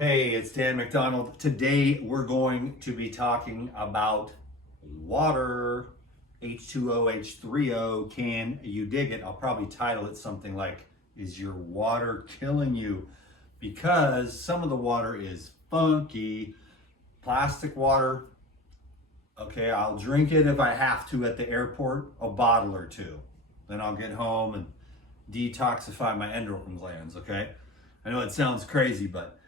Hey, it's Dan McDonald. Today we're going to be talking about water, H2O, H3O. Can you dig it? I'll probably title it something like, Is Your Water Killing You? Because some of the water is funky. Plastic water, okay, I'll drink it if I have to at the airport, a bottle or two. Then I'll get home and detoxify my endocrine glands, okay? I know it sounds crazy, but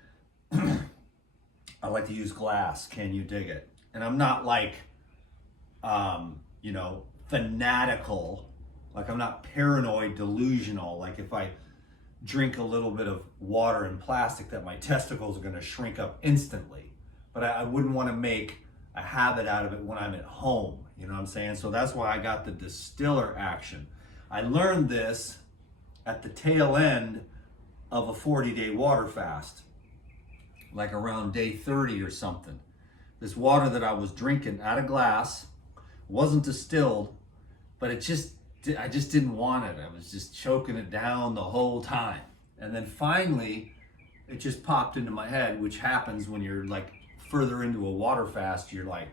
I like to use glass. Can you dig it? And I'm not like, fanatical. Like I'm not paranoid, delusional. Like if I drink a little bit of water in plastic, that my testicles are going to shrink up instantly. But I wouldn't want to make a habit out of it when I'm at home. You know what I'm saying? So that's why I got the distiller action. I learned this at the tail end of a 40-day water fast, like around day 30 or something. This water that I was drinking out of glass wasn't distilled, but I just didn't want it. I was just choking it down the whole time. And then finally, it just popped into my head, which happens when you're like further into a water fast. You're like,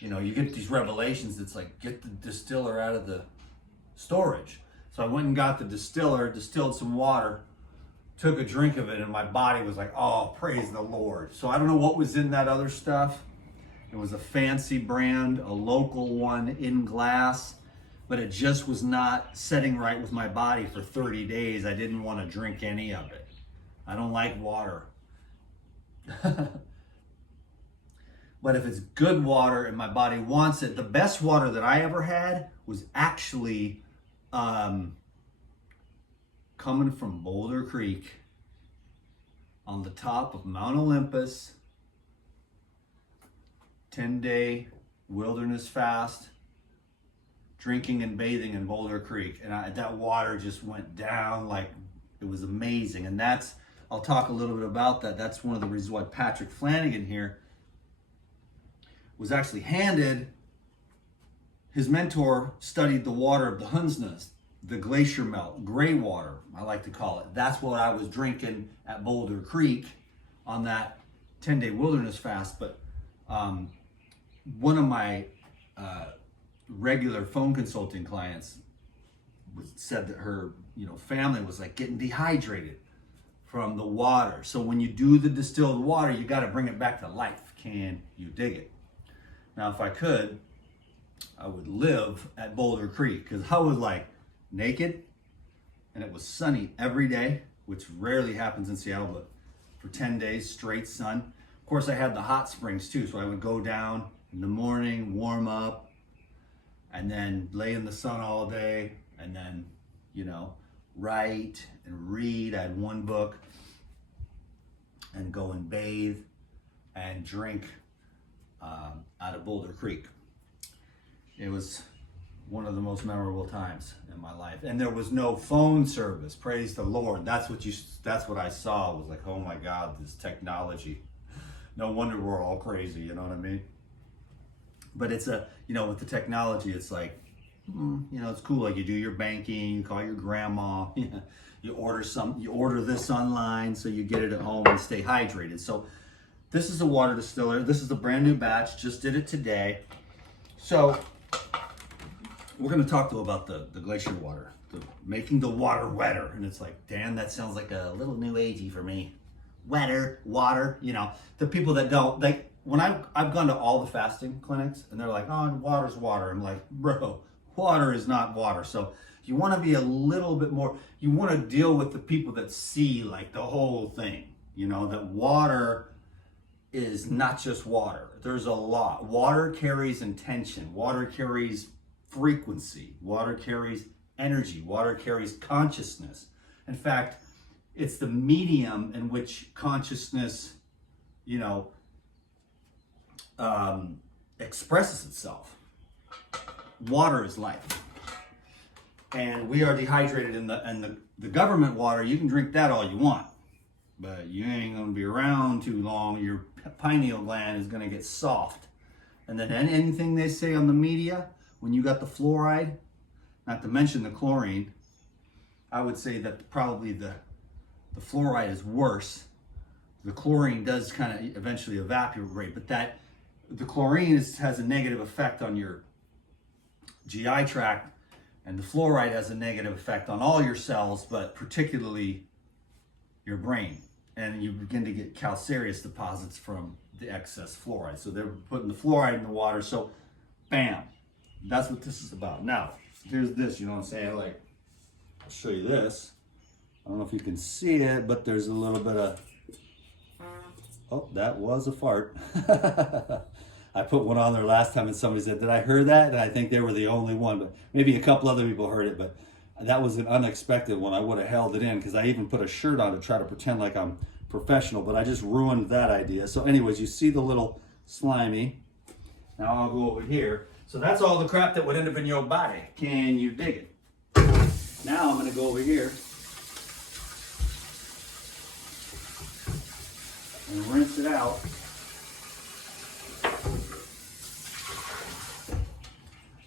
you get these revelations. It's like, get the distiller out of the storage. So I went and got the distiller, distilled some water, took a drink of it, and my body was like, oh, praise the Lord. So I don't know what was in that other stuff. It was a fancy brand, a local one in glass, but it just was not setting right with my body for 30 days. I didn't want to drink any of it. I don't like water. But if it's good water and my body wants it, the best water that I ever had was actually coming from Boulder Creek on the top of Mount Olympus, 10-day wilderness fast, drinking and bathing in Boulder Creek. And that water just went down like it was amazing. And I'll talk a little bit about that. That's one of the reasons why Patrick Flanagan here was actually handed, his mentor studied the water of the Hundsness, the glacier melt, gray water, I like to call it. That's what I was drinking at Boulder Creek on that 10-day wilderness fast. But one of my regular phone consulting clients said that her family was like getting dehydrated from the water. So when you do the distilled water, you got to bring it back to life. Can you dig it? Now, if I could, I would live at Boulder Creek, because I was like naked and it was sunny every day, which rarely happens in Seattle, but for 10 days straight sun. Of course, I had the hot springs too, so I would go down in the morning, warm up, and then lay in the sun all day, and then, write and read. I had one book, and go and bathe and drink out of Boulder Creek. It was one of the most memorable times in my life. And there was no phone service. Praise the Lord. That's what I saw. Was like, oh my God, this technology. No wonder we're all crazy, you know what I mean? But it's with the technology, it's like, it's cool. Like you do your banking, you call your grandma, you order this online so you get it at home and stay hydrated. So this is a water distiller. This is a brand new batch. Just did it today. So we're going to talk about the glacier water, making the water wetter. And it's like, Dan, that sounds like a little new agey for me. Wetter, water, the people that don't, like when I've gone to all the fasting clinics and they're like, oh, water's water. I'm like, bro, water is not water. So you want to be a little bit more, you want to deal with the people that see like the whole thing, that water is not just water. There's a lot. Water carries intention. Water carries frequency. Water carries energy. Water carries consciousness. In fact, it's the medium in which consciousness, expresses itself. Water is life. And we are dehydrated in the government water. You can drink that all you want, but you ain't gonna be around too long. Your pineal gland is gonna get soft. And then anything they say on the media, when you got the fluoride, not to mention the chlorine, I would say that probably the fluoride is worse the chlorine does kind of eventually evaporate, but the chlorine has a negative effect on your GI tract, and the fluoride has a negative effect on all your cells, but particularly your brain. And you begin to get calcareous deposits from the excess fluoride. So they're putting the fluoride in the water. So bam, that's what this is about. Now, here's this, you know what I'm saying? Like, I'll show you this. I don't know if you can see it, but there's a little bit of, oh, that was a fart. I put one on there last time and somebody said, did I hear that? And I think they were the only one, but maybe a couple other people heard it, but that was an unexpected one. I would have held it in because I even put a shirt on to try to pretend like I'm professional, but I just ruined that idea. So anyways, you see the little slimy. Now I'll go over here. So that's all the crap that would end up in your body. Can you dig it? Now I'm gonna go over here and rinse it out.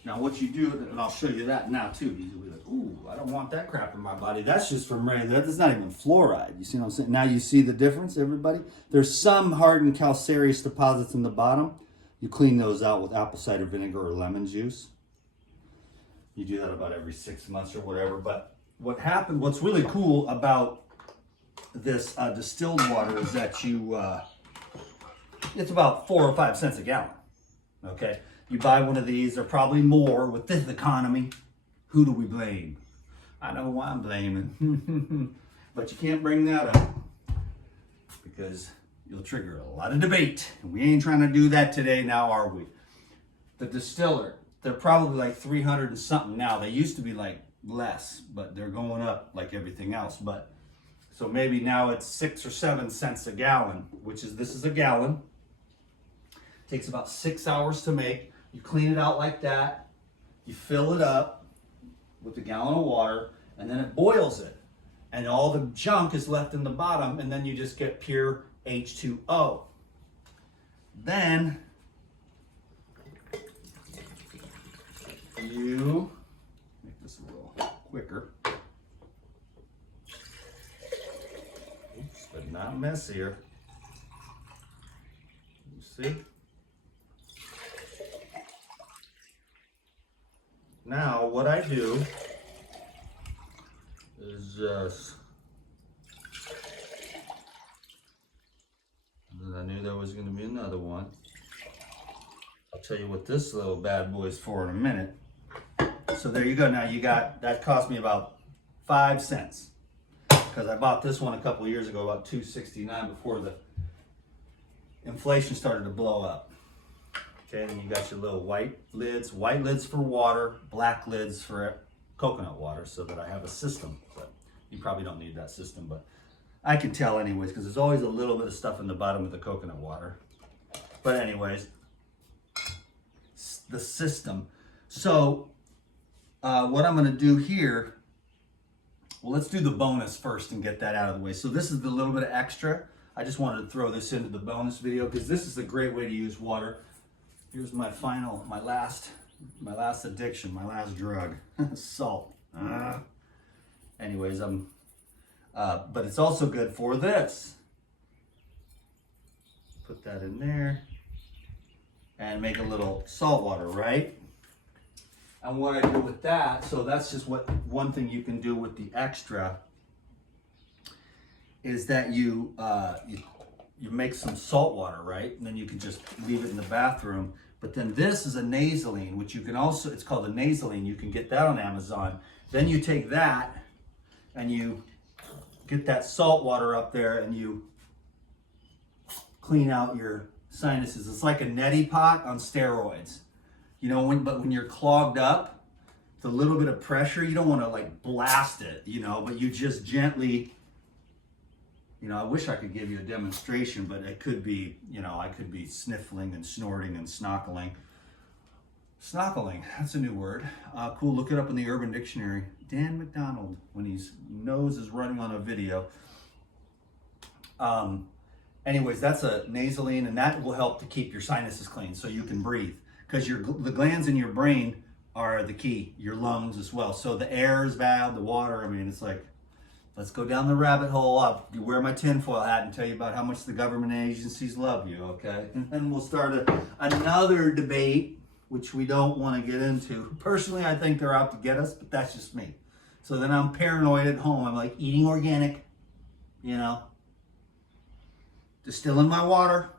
Now what you do, and I'll show you that now too. You'll be like, ooh, I don't want that crap in my body. That's just from that's not even fluoride. You see what I'm saying? Now you see the difference, everybody? There's some hardened calcareous deposits in the bottom. You clean those out with apple cider vinegar or lemon juice. You do that about every 6 months or whatever. But what's really cool about this distilled water is that it's about 4 or 5 cents a gallon, okay? You buy one of these, they're probably more with this economy. Who do we blame? I know why I'm blaming, but you can't bring that up because you'll trigger a lot of debate. And we ain't trying to do that today, now are we? The distiller, they're probably like 300 and something now. They used to be like less, but they're going up like everything else. But so maybe now it's 6 or 7 cents a gallon, this is a gallon. Takes about 6 hours to make. You clean it out like that. You fill it up with a gallon of water, and then it boils it. And all the junk is left in the bottom, and then you just get pure H2O. Then you make this a little quicker. Oops, but not messier. You see? Now, what I do is just, I knew there was going to be another one. I'll tell you what this little bad boy is for in a minute. So there you go. Now that cost me about 5 cents because I bought this one a couple of years ago, about $2.69 before the inflation started to blow up. Okay, then you got your little white lids for water, black lids for coconut water, so that I have a system. But you probably don't need that system, but I can tell anyways, because there's always a little bit of stuff in the bottom of the coconut water. But anyways, the system. So what I'm gonna do here, well, let's do the bonus first and get that out of the way. So this is the little bit of extra. I just wanted to throw this into the bonus video because this is a great way to use water. Here's my last addiction, my last drug, salt. Anyways, but it's also good for this. Put that in there and make a little salt water, right? And what I do with that, so that's just one thing you can do with the extra is that you make some salt water, right? And then you can just leave it in the bathroom. But then this is a nasaline, which you can also, it's called a nasaline. You can get that on Amazon. Then you take that and you get that salt water up there and you clean out your sinuses. It's like a neti pot on steroids. You know, but when you're clogged up, it's a little bit of pressure. You don't want to like blast it, you know, but you just gently, you know, I wish I could give you a demonstration, but it could be, you know, I could be sniffling and snorting and snockling. Snockling, that's a new word. Cool, look it up in the Urban Dictionary. Dan McDonald, when his nose is running on a video. Anyways, that's a nasaline, and that will help to keep your sinuses clean so you can breathe. Because the glands in your brain are the key, your lungs as well. So the air is bad, the water, I mean, it's like, Let's go down the rabbit hole. I'll wear my tinfoil hat and tell you about how much the government agencies love you, okay? And then we'll start another debate, which we don't want to get into. Personally, I think they're out to get us, but that's just me. So then I'm paranoid at home. I'm like eating organic, you know, distilling my water,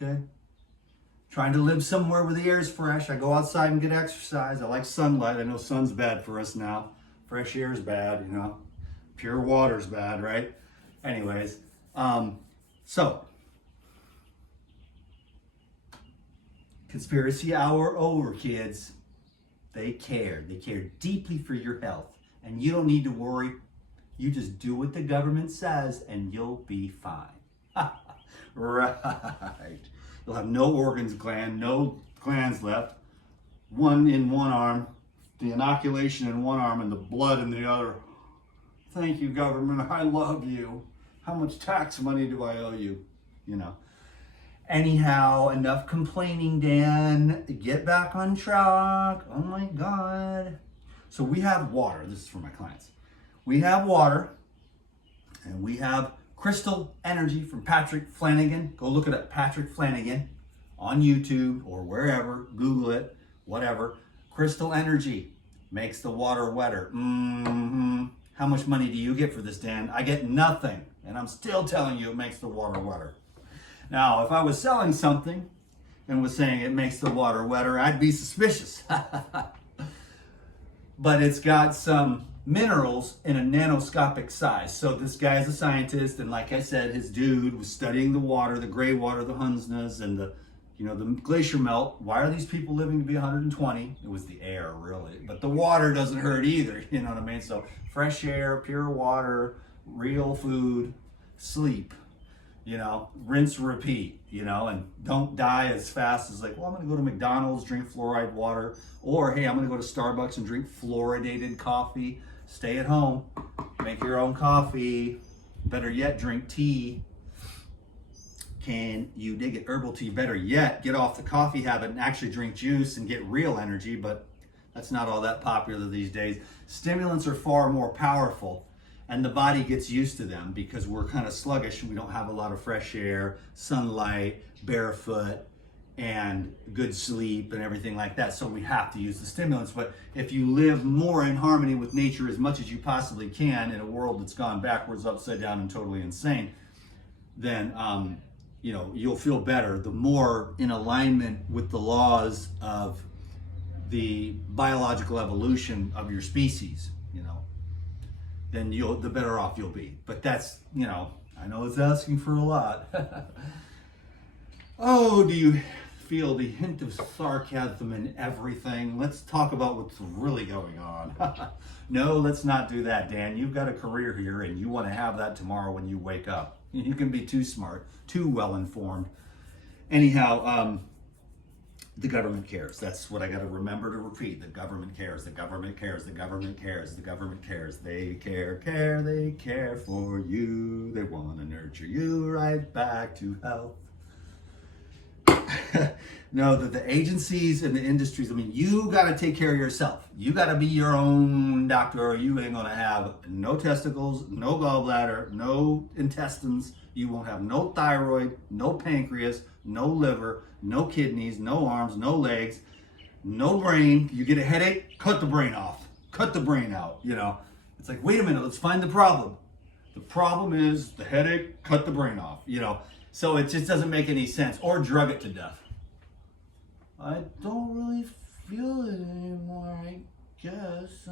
okay? Trying to live somewhere where the air is fresh. I go outside and get exercise. I like sunlight. I know sun's bad for us now. Fresh air is bad, you know. Pure water's bad, right? Anyways, so conspiracy hour over, kids. They care. They care deeply for your health. And you don't need to worry. You just do what the government says and you'll be fine. Right. You'll have no no glands left. One in one arm, the inoculation in one arm and the blood in the other. Thank you, government. I love you. How much tax money do I owe you? You know. Anyhow, enough complaining, Dan. Get back on track. Oh my God. So we have water. This is for my clients. We have water and we have Crystal Energy from Patrick Flanagan. Go look it up, Patrick Flanagan, on YouTube or wherever. Google it, whatever. Crystal Energy makes the water wetter. How much money do you get for this, Dan? I get nothing, and I'm still telling you it makes the water wetter. Now, if I was selling something and was saying it makes the water wetter, I'd be suspicious. But it's got some minerals in a nanoscopic size. So this guy's a scientist, and like I said, his dude was studying the water, the gray water, the Hunsnas, and the glacier melt. Why are these people living to be 120? It was the air, really. But the water doesn't hurt either, you know what I mean? So fresh air, pure water, real food, sleep, you know, rinse, repeat, you know, and don't die as fast as like, well, I'm going to go to McDonald's, drink fluoride water, or hey, I'm going to go to Starbucks and drink fluoridated coffee. Stay at home, make your own coffee. Better yet, drink tea. Can you dig it? Herbal tea. Better yet, get off the coffee habit and actually drink juice and get real energy, but that's not all that popular these days. Stimulants are far more powerful, and the body gets used to them because we're kind of sluggish. We don't have a lot of fresh air, sunlight, barefoot, and good sleep and everything like that. So we have to use the stimulants. But if you live more in harmony with nature as much as you possibly can in a world that's gone backwards, upside down, and totally insane, then you know, you'll feel better. The more in alignment with the laws of the biological evolution of your species, you know, then the better off you'll be. But that's, you know, I know it's asking for a lot. Oh, do you feel the hint of sarcasm in everything? Let's talk about what's really going on. No, let's not do that, Dan. You've got a career here and you want to have that tomorrow when you wake up. You can be too smart, too well informed. Anyhow, the government cares. That's what I got to remember to repeat. The government cares. The government cares. The government cares. The government cares. They care. They care for you. They want to nurture you right back to health. No, that the agencies and the industries, I mean, you got to take care of yourself. You got to be your own doctor, or you ain't going to have no testicles, no gallbladder, no intestines. You won't have no thyroid, no pancreas, no liver, no kidneys, no arms, no legs, no brain. You get a headache, cut the brain off. Cut the brain out, you know. It's like, wait a minute, let's find the problem. The problem is the headache, cut the brain off, you know. So it just doesn't make any sense. Or drug it to death. I don't really feel it anymore, I guess.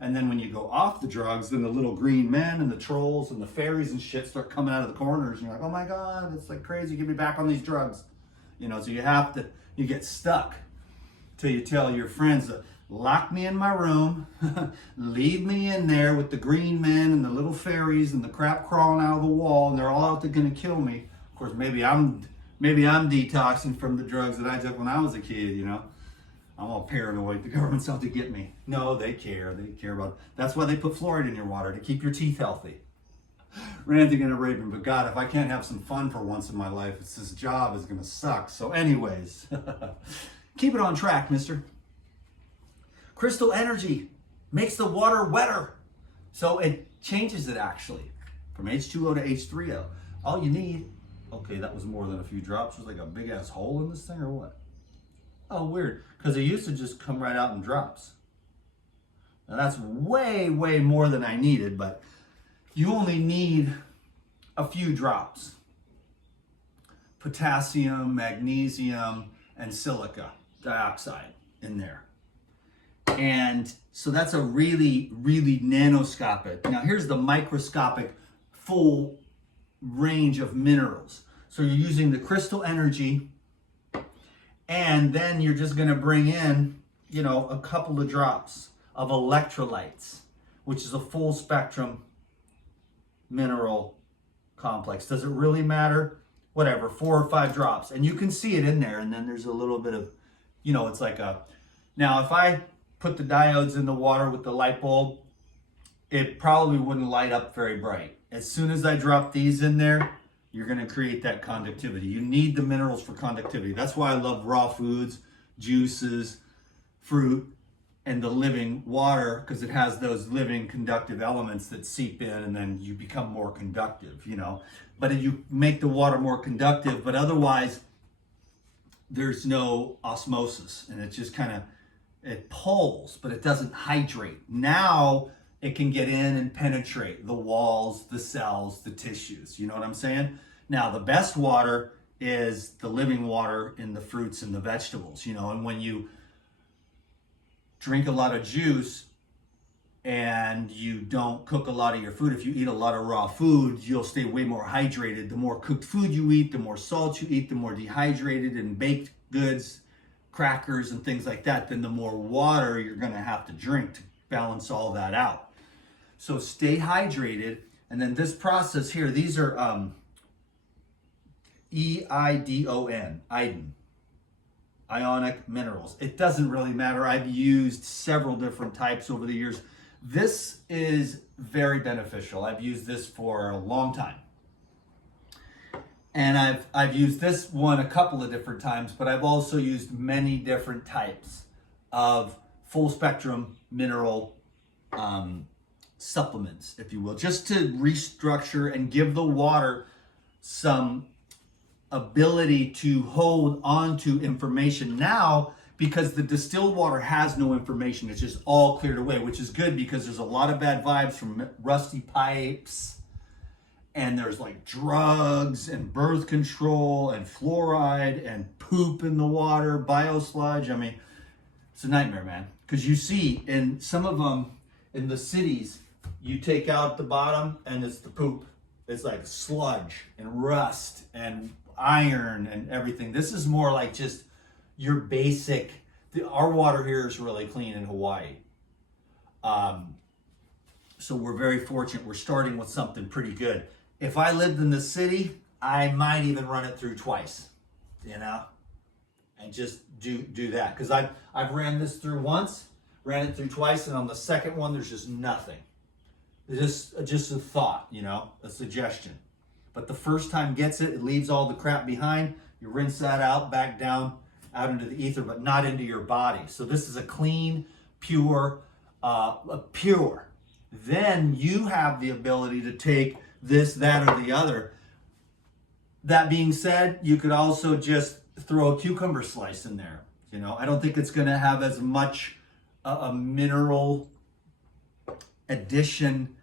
And then when you go off the drugs, then the little green men and the trolls and the fairies and shit start coming out of the corners. And you're like, oh my God, it's like crazy. Get me back on these drugs. You know, so you get stuck till you tell your friends to lock me in my room, leave me in there with the green men and the little fairies and the crap crawling out of the wall, and they're all out there gonna kill me. Of course, maybe I'm detoxing from the drugs that I took when I was a kid, you know. I'm all paranoid. The government's out to get me. No, they care. They care about it. That's why they put fluoride in your water, to keep your teeth healthy. Ranting and raving, but God, if I can't have some fun for once in my life, this job is gonna suck. So anyways, keep it on track, mister. Crystal Energy makes the water wetter. So it changes it actually from H2O to H3O. All you need, okay, that was more than a few drops. Was like a big ass hole in this thing or what? Oh, weird, because it used to just come right out in drops. Now that's way, way more than I needed, but you only need a few drops. Potassium, magnesium, and silica dioxide in there. And so that's a really, really nanoscopic. Now here's the microscopic full range of minerals. So you're using the crystal energy, and then you're just gonna bring in, you know, a couple of drops of electrolytes, which is a full spectrum mineral complex. Does it really matter? Whatever, 4 or 5 drops. And you can see it in there, and then there's a little bit of, you know, it's like a, now if I put the diodes in the water with the light bulb, it probably wouldn't light up very bright. As soon as I drop these in there, you're gonna create that conductivity. You need the minerals for conductivity. That's why I love raw foods, juices, fruit, and the living water, because it has those living conductive elements that seep in, and then you become more conductive, you know. But you make the water more conductive, but otherwise there's no osmosis, and it just kind of, it pulls, but it doesn't hydrate. Now it can get in and penetrate the walls, the cells, the tissues. You know what I'm saying? Now the best water is the living water in the fruits and the vegetables, you know. And when you drink a lot of juice and you don't cook a lot of your food, if you eat a lot of raw food, you'll stay way more hydrated. The more cooked food you eat, the more salt you eat, the more dehydrated and baked goods, crackers and things like that, then the more water you're gonna have to drink to balance all that out. So stay hydrated. And then this process here, these are EIDON, ionic minerals. It doesn't really matter. I've used several different types over the years. This is very beneficial. I've used this for a long time. And I've used this one a couple of different times, but I've also used many different types of full spectrum mineral supplements, if you will, just to restructure and give the water some ability to hold on to information now, because the distilled water has no information. It's just all cleared away, which is good, because there's a lot of bad vibes from rusty pipes, and there's like drugs and birth control and fluoride and poop in the water, biosludge. I mean, it's a nightmare, man. Because you see in some of them in the cities, you take out the bottom and it's the poop. It's like sludge and rust and iron and everything. This is more like just your basic, our water here is really clean in Hawaii. So we're very fortunate. We're starting with something pretty good. If I lived in the city, I might even run it through twice, you know, and just do that. Because I've ran this through once, ran it through twice, and on the second one, there's just nothing. It's just a thought, you know, a suggestion. But the first time gets it, it leaves all the crap behind. You rinse that out, back down, out into the ether, but not into your body. So this is a clean, pure. Then you have the ability to take this, that, or the other. That being said, you could also just throw a cucumber slice in there. You know, I don't think it's going to have as much a mineral addition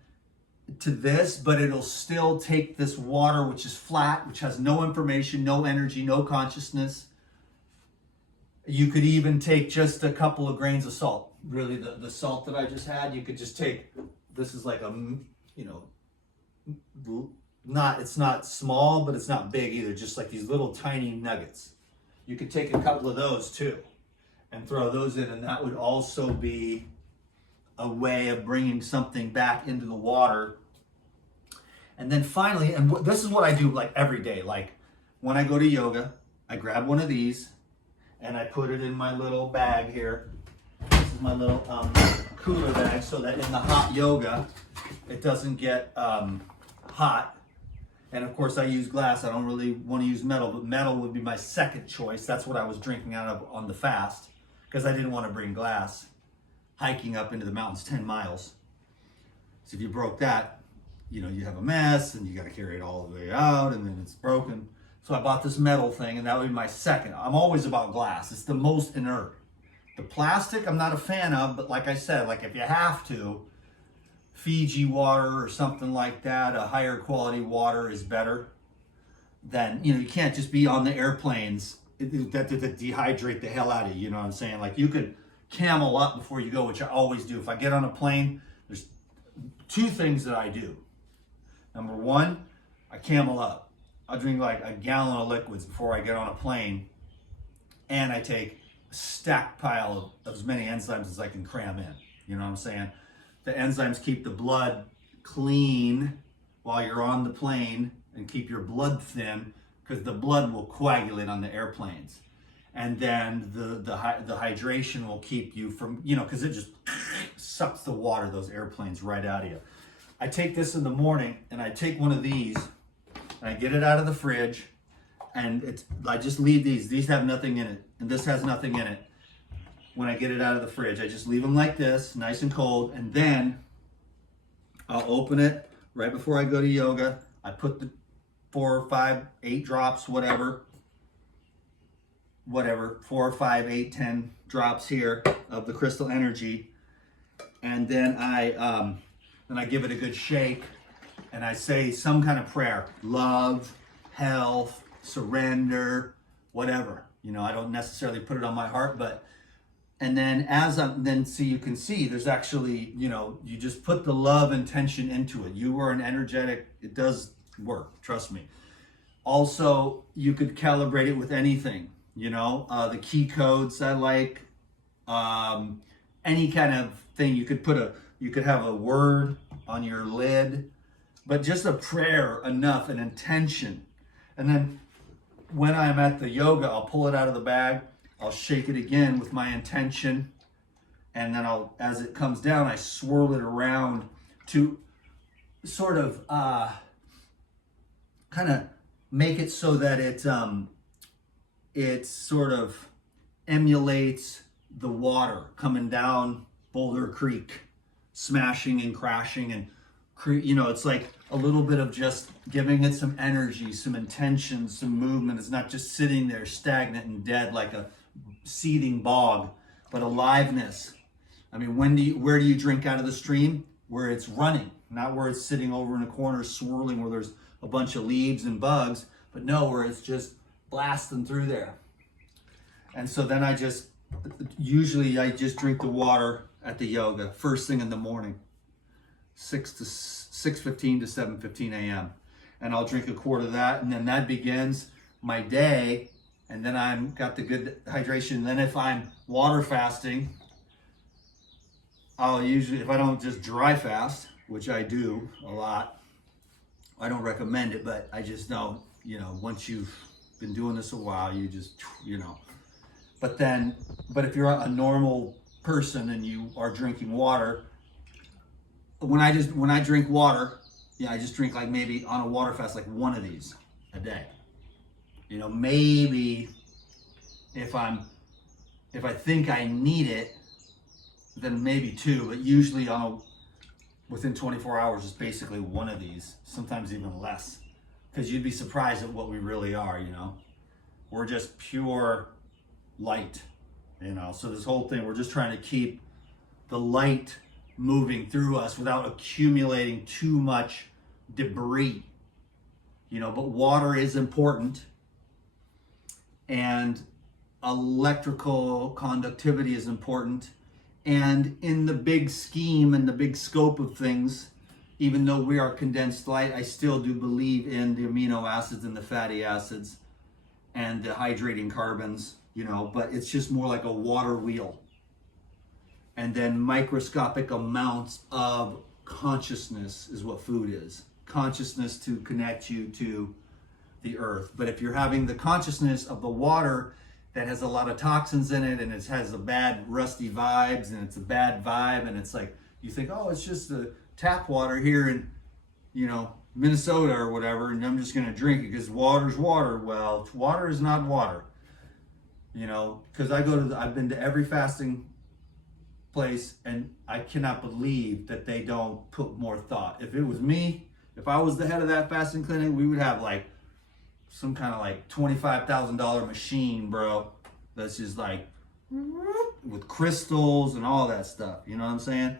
to this, but it'll still take this water, which is flat, which has no information, no energy, no consciousness. You could even take just a couple of grains of salt. Really, the salt that I just had, you could just take, this is like a, you know, it's not small, but it's not big either, just like these little tiny nuggets. You could take a couple of those too and throw those in, and that would also be a way of bringing something back into the water. And then finally, and this is what I do like every day, like when I go to yoga, I grab one of these and I put it in my little bag here. This is my little cooler bag, so that in the hot yoga, it doesn't get hot. And of course I use glass. I don't really want to use metal, but metal would be my second choice. That's what I was drinking out of on the fast, because I didn't want to bring glass. hiking up into the mountains 10 miles. So if you broke that, you know, you have a mess and you got to carry it all the way out and then it's broken. So I bought this metal thing and that would be my second. I'm always about glass. It's the most inert. The plastic I'm not a fan of, but like I said, like if you have to, Fiji water or something like that, a higher quality water is better than, you know, you can't just be on the airplanes that dehydrate the hell out of you, you know what I'm saying? Like you could camel up before you go, which I always do. If I get on a plane, there's two things that I do. Number one, I camel up. I drink like a gallon of liquids before I get on a plane, and I take a stacked pile of as many enzymes as I can cram in. You know what I'm saying? The enzymes keep the blood clean while you're on the plane and keep your blood thin, because the blood will coagulate on the airplanes. And then the hydration will keep you from, you know, because it just sucks the water, those airplanes, right out of you. I take this in the morning and I take one of these and I get it out of the fridge, and I just leave these. These have nothing in it, and this has nothing in it. When I get it out of the fridge, I just leave them like this, nice and cold, and then I'll open it right before I go to yoga. I put the 4 or 5, 8 drops, whatever, 4 or 5, 8, 10 drops here of the crystal energy, and then I give it a good shake, and I say some kind of prayer: love, health, surrender, whatever. You know, I don't necessarily put it on my heart, but, and then so you can see there's actually, you know, you just put the love intention into it. You are an energetic, it does work, trust me. Also, you could calibrate it with anything, you know, the key codes I like, any kind of thing. You could have a word on your lid, but just a prayer enough, an intention. And then when I'm at the yoga, I'll pull it out of the bag, I'll shake it again with my intention, and then as it comes down, I swirl it around to sort of kind of make it so that it sort of emulates the water coming down Boulder Creek, smashing and crashing, and you know, it's like a little bit of just giving it some energy, some intention, some movement. It's not just sitting there stagnant and dead like a seething bog, but aliveness. I mean, where do you drink out of the stream? Where it's running, not where it's sitting over in a corner swirling where there's a bunch of leaves and bugs, but no, where it's just blasting through there. And so then usually I just drink the water at the yoga first thing in the morning, 6:15 to 7:15 a.m. And I'll drink a quart of that, and then that begins my day, and then I've got the good hydration. And then if I'm water fasting, I'll usually, if I don't just dry fast, which I do a lot, I don't recommend it, but I just know, you know, once you've been doing this a while, you just, you know. But if you're a normal person and you are drinking water, when I drink water, I just drink like maybe on a water fast, like one of these a day. You know, maybe if I think I need it, then maybe 2, but usually within 24 hours, it's basically one of these, sometimes even less, because you'd be surprised at what we really are, you know. We're just pure light, you know. So this whole thing, we're just trying to keep the light moving through us without accumulating too much debris, you know. But water is important, and electrical conductivity is important. And in the big scheme and the big scope of things, even though we are condensed light, I still do believe in the amino acids and the fatty acids and the hydrating carbons, you know, but it's just more like a water wheel. And then microscopic amounts of consciousness is what food is. Consciousness to connect you to the earth. But if you're having the consciousness of the water that has a lot of toxins in it, and it has a bad rusty vibes, and it's a bad vibe, and it's like, you think, oh, it's just the tap water here in, you know, Minnesota or whatever, and I'm just gonna drink it because water's water. Well, water is not water, you know, because I've been to every fasting place, and I cannot believe that they don't put more thought. If it was me, if I was the head of that fasting clinic, we would have like some kind of like $25,000 machine, bro, that's just like with crystals and all that stuff. You know what I'm saying?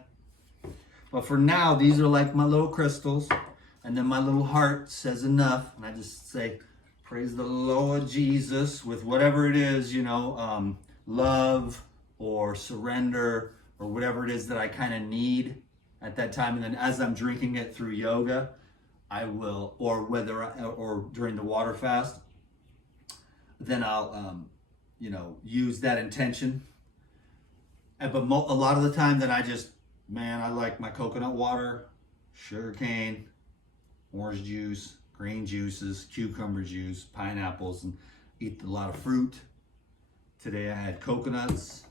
But for now, these are like my little crystals. And then my little heart says enough. And I just say, praise the Lord Jesus with whatever it is, you know, love or surrender or whatever it is that I kind of need at that time. And then as I'm drinking it through yoga, I will, or during the water fast, then I'll, you know, use that intention. But a lot of the time then I just, man, I like my coconut water, sugarcane, orange juice, green juices, cucumber juice, pineapples, and eat a lot of fruit. Today I had coconuts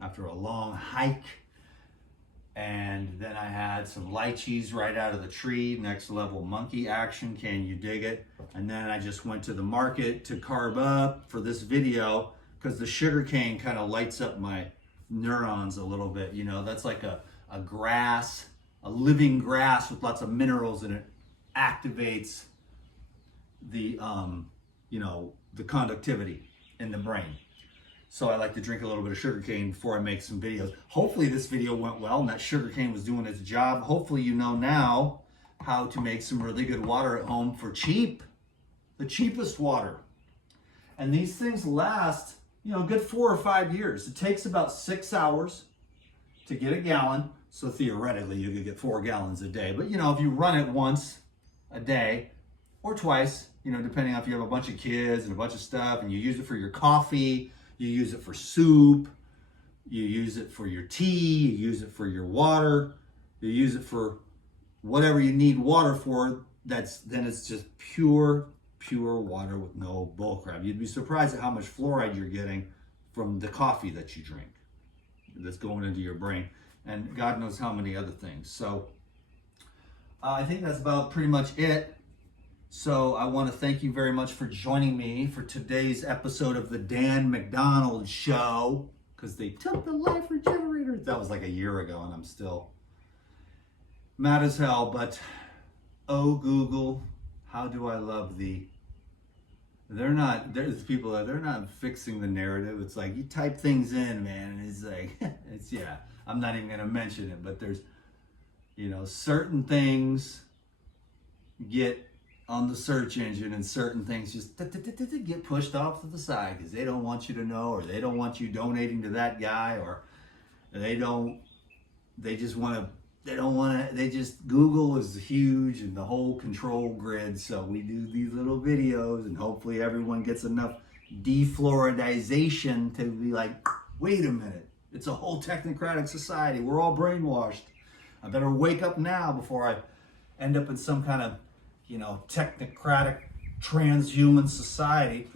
after a long hike. And then I had some lychees right out of the tree, next level monkey action, can you dig it? And then I just went to the market to carb up for this video because the sugar cane kind of lights up my neurons a little bit. You know, that's like a grass, a living grass with lots of minerals in it, activates the, you know, the conductivity in the brain. So I like to drink a little bit of sugar cane before I make some videos. Hopefully this video went well and that sugar cane was doing its job. Hopefully you know now how to make some really good water at home for cheap. The cheapest water. And these things last, you know, a good 4 or 5 years. It takes about 6 hours to get a gallon. So theoretically you could get 4 gallons a day. But you know, if you run it once a day or twice, you know, depending on if you have a bunch of kids and a bunch of stuff and you use it for your coffee, you use it for soup, you use it for your tea, you use it for your water, you use it for whatever you need water for, then it's just pure water with no bullcrap. You'd be surprised at how much fluoride you're getting from the coffee that you drink that's going into your brain. And God knows how many other things. So I think that's about pretty much it. So I want to thank you very much for joining me for today's episode of the Dan McDonald Show, because they took the life regenerator. That was like a year ago and I'm still mad as hell. But oh Google, how do I love thee? There's people that they're not fixing the narrative. It's like you type things in, man, and it's like, yeah, I'm not even going to mention it, but there's, you know, certain things get on the search engine and certain things just get pushed off to the side because they don't want you to know, or they don't want you donating to that guy, or Google is huge and the whole control grid. So we do these little videos and hopefully everyone gets enough defluoridization to be like, wait a minute, it's a whole technocratic society. We're all brainwashed. I better wake up now before I end up in some kind of, you know, technocratic transhuman society.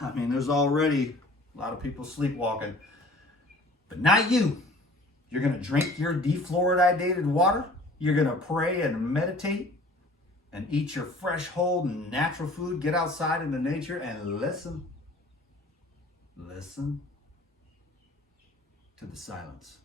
I mean, there's already a lot of people sleepwalking, but not you. You're going to drink your defluoridated water. You're going to pray and meditate and eat your fresh, whole, natural food. Get outside into nature and listen. Listen to the silence.